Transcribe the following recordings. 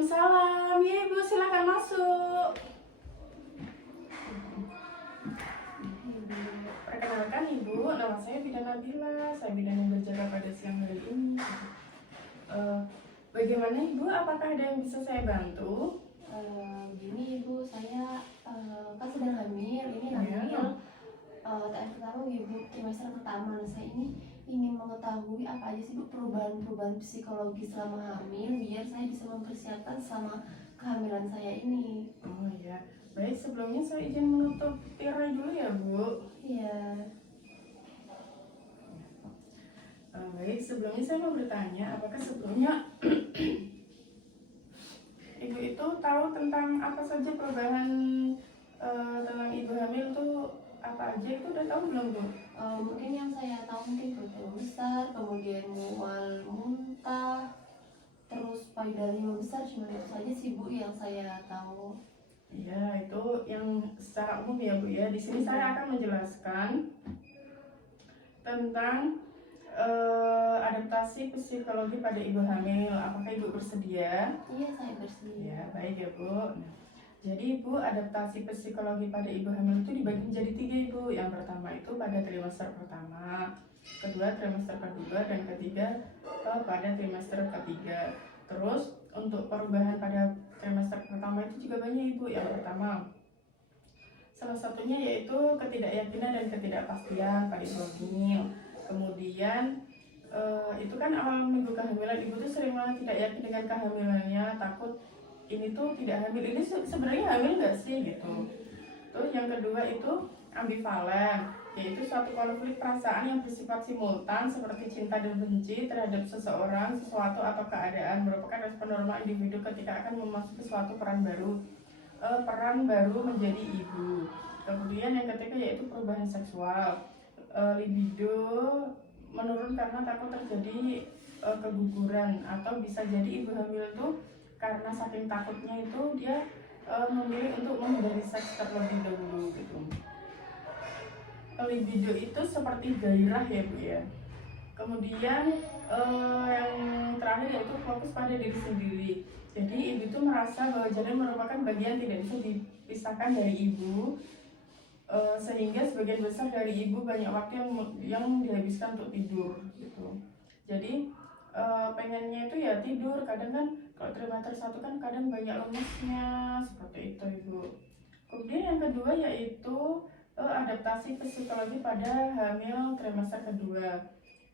Waalaikumsalam. Ya Ibu, silakan masuk. Perkenalkan Ibu, nama saya Bidan Nabila. Saya bidan yang berjaga pada siang hari ini. Bagaimana Ibu? Apakah ada yang bisa saya bantu? Gini Ibu, saya kan sedang hamil. Ini hamil TF pertama Ibu, trimester pertama. Nah, saya ini ingin mengetahui apa aja sih Bu perubahan-perubahan psikologi selama hamil, biar saya bisa mempersiapkan selama kehamilan saya ini. Oh iya, baik, sebelumnya saya izin menutup tirai dulu ya Bu. Iya. Baik, sebelumnya saya mau bertanya, apakah sebelumnya Ibu itu tahu tentang apa saja perubahan tentang ibu hamil itu apa aja, itu udah tahu belum Bu? Mungkin yang saya tahu mungkin perut besar, kemudian mual muntah, terus payudara besar, cuma itu saja sih Bu yang saya tahu. Iya, itu yang secara umum ya Bu ya. Di sini saya akan menjelaskan tentang adaptasi psikologi pada ibu hamil. Apakah Ibu bersedia? Iya, saya bersedia. Ya, baik ya Bu. Nah, jadi Ibu, adaptasi psikologi pada ibu hamil itu dibagi menjadi 3 Ibu. Yang pertama itu pada trimester pertama, kedua trimester kedua, dan ketiga pada trimester ketiga. Terus untuk perubahan pada trimester pertama itu juga banyak Ibu. Yang pertama, salah satunya yaitu ketidakyakinan dan ketidakpastian pada ibu hamil. Kemudian itu kan awal minggu kehamilan, ibu tuh sering banget tidak yakin dengan kehamilannya, takut ini tuh tidak hamil, ini sebenarnya hamil nggak sih gitu. Terus yang kedua itu ambivalen, yaitu suatu konflik perasaan yang bersifat simultan seperti cinta dan benci terhadap seseorang, sesuatu atau keadaan, merupakan respon normal individu ketika akan memasuki suatu peran baru menjadi ibu. Kemudian yang ketiga yaitu perubahan seksual, libido menurun karena takut terjadi keguguran, atau bisa jadi ibu hamil itu karena saking takutnya itu dia memilih untuk menghindari seks terlebih dahulu gitu. Libido itu seperti gairah ya Bu ya. Kemudian yang terakhir yaitu fokus pada diri sendiri. Jadi ibu itu merasa bahwa janin merupakan bagian tidak bisa dipisahkan dari ibu, sehingga sebagian besar dari ibu banyak waktu yang dihabiskan untuk tidur gitu. Jadi pengennya itu ya tidur. Kadang kan kalau trimester 1 kan kadang banyak lemesnya, seperti itu Ibu. Kemudian yang kedua yaitu adaptasi psikologi pada hamil trimester kedua.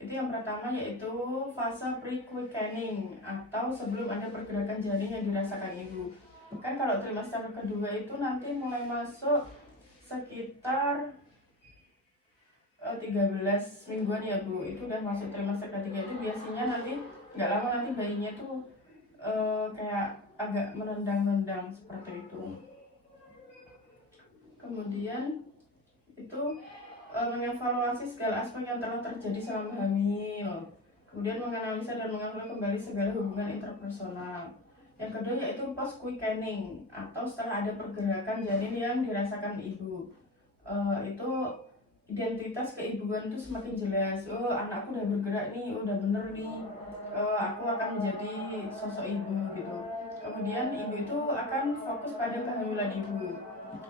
Itu yang pertama yaitu fase pre-quickening atau sebelum ada pergerakan janin yang dirasakan ibu. Kan kalau trimester kedua itu nanti mulai masuk sekitar 13 mingguan ya Bu. Itu udah masuk trimester ketiga. Itu biasanya nanti nggak lama nanti bayinya tuh kayak agak menendang-nendang seperti itu. Kemudian itu mengevaluasi segala aspek yang telah terjadi selama hamil. Kemudian menganalisa dan mengulang kembali segala hubungan interpersonal. Yang kedua yaitu post quickening atau setelah ada pergerakan janin yang dirasakan ibu. Itu identitas keibuan itu semakin jelas. Oh, anakku udah bergerak nih, udah bener nih. Aku akan menjadi sosok ibu gitu. Kemudian ibu itu akan fokus pada kehamilan ibu.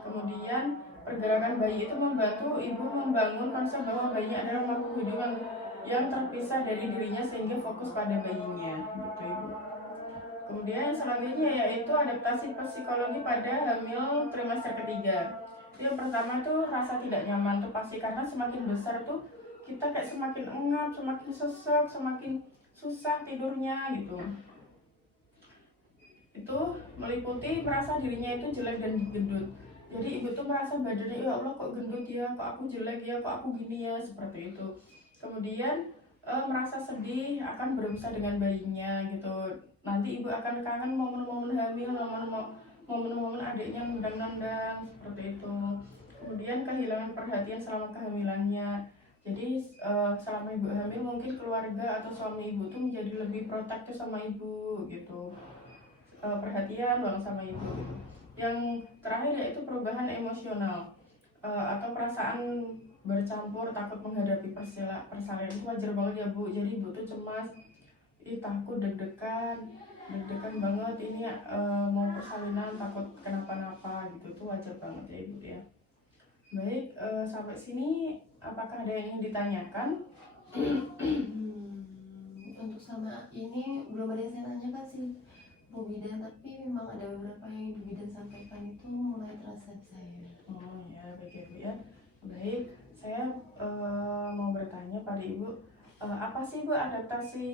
Kemudian pergerakan bayi itu membantu ibu membangun konsep bahwa bayinya adalah makhluk hidup yang terpisah dari dirinya sehingga fokus pada bayinya, gitu Ibu. Kemudian selanjutnya yaitu adaptasi psikologi pada hamil trimester ketiga. Yang pertama itu rasa tidak nyaman tuh pasti, karena semakin besar tuh kita kayak semakin engap, semakin sesek, semakin susah tidurnya gitu. Itu meliputi merasa dirinya itu jelek dan gendut. Jadi ibu tuh merasa badannya, ya Allah kok gendut ya, kok aku jelek ya, kok aku gini ya, seperti itu. Kemudian merasa sedih akan berpisah dengan bayinya gitu. Nanti ibu akan kangen momen-momen hamil, momen-momen adiknya nendang-nendang, seperti itu. Kemudian kehilangan perhatian selama kehamilannya. Jadi selama ibu hamil mungkin keluarga atau suami ibu tuh menjadi lebih protektif sama ibu gitu, perhatian banget sama ibu. Yang terakhir yaitu perubahan emosional atau perasaan bercampur, takut menghadapi persalinan. Itu wajar banget ya Bu. Jadi ibu tuh cemas, takut, deg-degan, deg-degan banget ini mau persalinan takut kenapa-napa gitu, itu wajar banget ya ibu ya. Baik, sampai sini apakah ada yang ingin ditanyakan? Untuk sama ini belum ada yang saya tanyakan sih Bu Bidan, tapi memang ada beberapa yang Ibu Bidan sampaikan itu mulai terasa di saya. Oh ya, baik ya Bu ya. Baik, saya mau bertanya pada Ibu, apa sih Bu adaptasi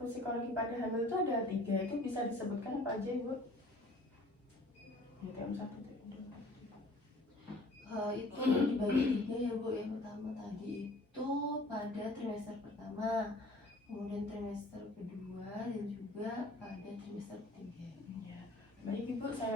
psikologi pada hamil itu ada 3, itu bisa disebutkan apa aja Ibu? GTM 1, Itu dibagi 3 ya Bu. Yang pertama tadi itu pada trimester pertama, kemudian trimester kedua, dan juga pada trimester ketiga. Ya. Baik Ibu, saya